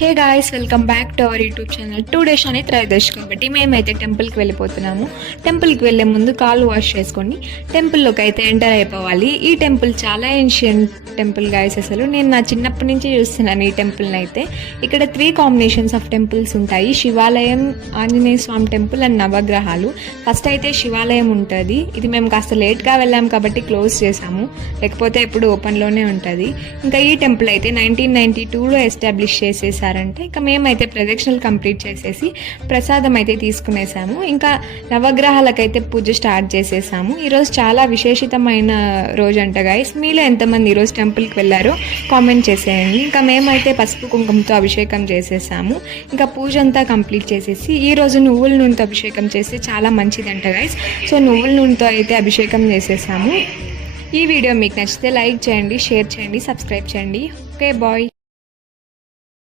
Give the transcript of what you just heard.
Hey guys, welcome back to our YouTube channel. 2 days అని త్రయోదశి కాబట్టి మేమైతే టెంపుల్కి వెళ్ళిపోతున్నాము. టెంపుల్కి వెళ్ళే ముందు కాలు వాష్ చేసుకొని టెంపుల్లోకి అయితే ఎంటర్ అయిపోవాలి. ఈ టెంపుల్ చాలా ఏన్షియంట్ టెంపుల్ గాయ్స్. అసలు నేను నా చిన్నప్పటి నుంచి చూస్తున్నాను ఈ టెంపుల్ని అయితే. ఇక్కడ 3 కాంబినేషన్స్ ఆఫ్ టెంపుల్స్ ఉంటాయి: శివాలయం, ఆంజనేయ స్వామి టెంపుల్ అండ్ నవగ్రహాలు. ఫస్ట్ అయితే శివాలయం ఉంటుంది. ఇది మేము కాస్త లేట్గా వెళ్ళాము కాబట్టి క్లోజ్ చేసాము, లేకపోతే ఎప్పుడు ఓపెన్లోనే ఉంటుంది. ఇంకా ఈ టెంపుల్ అయితే 1992లో ఎస్టాబ్లిష్ చేసేసారు. ఇక మేమైతే ప్రదక్షిణలు కంప్లీట్ చేసేసి ప్రసాదం అయితే తీసుకునేసాము. ఇంకా నవగ్రహాలకైతే పూజ స్టార్ట్ చేసేసాము. ఈరోజు చాలా విశేషితమైన రోజు అంట గైస్. మీలో ఎంతమంది ఈరోజు టెంపుల్కి వెళ్ళారో కామెంట్ చేసేయండి. ఇంకా మేమైతే పసుపు కుంకుమతో అభిషేకం చేసేసాము. ఇంకా పూజ అంతా కంప్లీట్ చేసేసి ఈరోజు నువ్వుల నూనెతో అభిషేకం చేస్తే చాలా మంచిదంట గైస్. సో నువ్వుల నూనెతో అయితే అభిషేకం చేసేసాము. ఈ వీడియో మీకు నచ్చితే లైక్ చేయండి, షేర్ చేయండి, సబ్స్క్రైబ్ చేయండి. Okay bye.